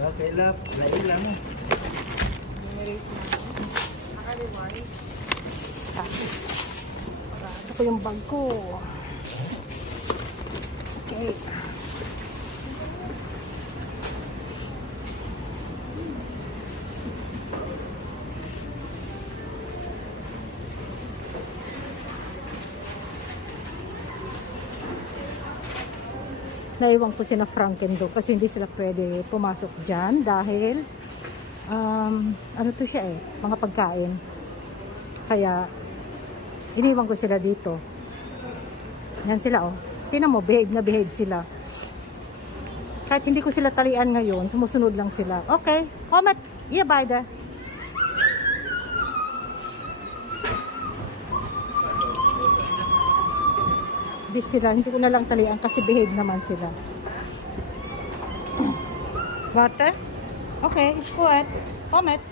Okay, lap. Lain lang. Generate na. Nakaliway. Ito ko yung bag ko. Okay. Naiwan ko sina Franken doon kasi hindi sila pwede pumasok dyan dahil ano to siya mga pagkain. Kaya iniwan ko sila dito. Yan sila Tingnan mo, behave na behave sila. Kahit hindi ko sila talian ngayon, sumusunod lang sila. Okay, comment. Yeah, bye there. Hindi ko na lang talian kasi behave naman sila. Water? Okay, ist gut. Comment.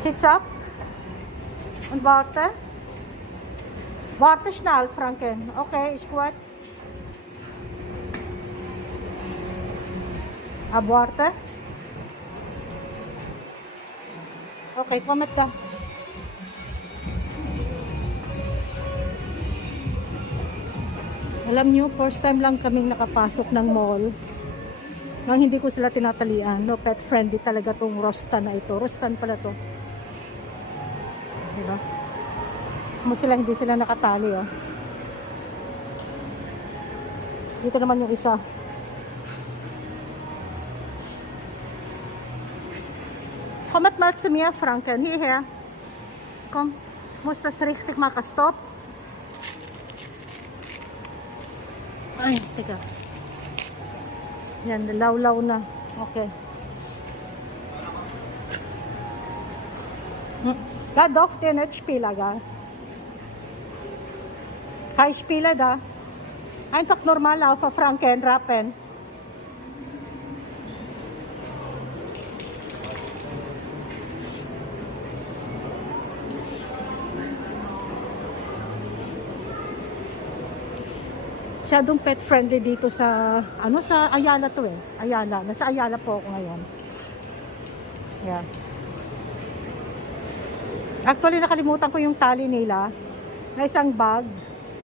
Sitz up. Und warte. Warte schnell, Franken. Okay, ist gut. Ab warte. Okay, comment da. Alam nyo, first time lang kaming nakapasok ng mall nang hindi ko sila tinatalian. No, pet friendly talaga tong Rostan na ito. Rostan pala to. Diba? Hindi sila nakatali Dito naman yung isa. Kommt mal zu mir, Franken. Hierher. Komm. Muss das richtig machen. Stop. Ay, teka. Yan, law-law na. Okay. Da darf der nicht spielen, gell? Kein Spieler da. Einfach normal laufen, Franken, rappen. Masyadong pet friendly dito sa sa Ayala to Ayala. Nasa Ayala po ako ngayon. Yeah. Actually nakalimutan ko yung tali nila na isang bag.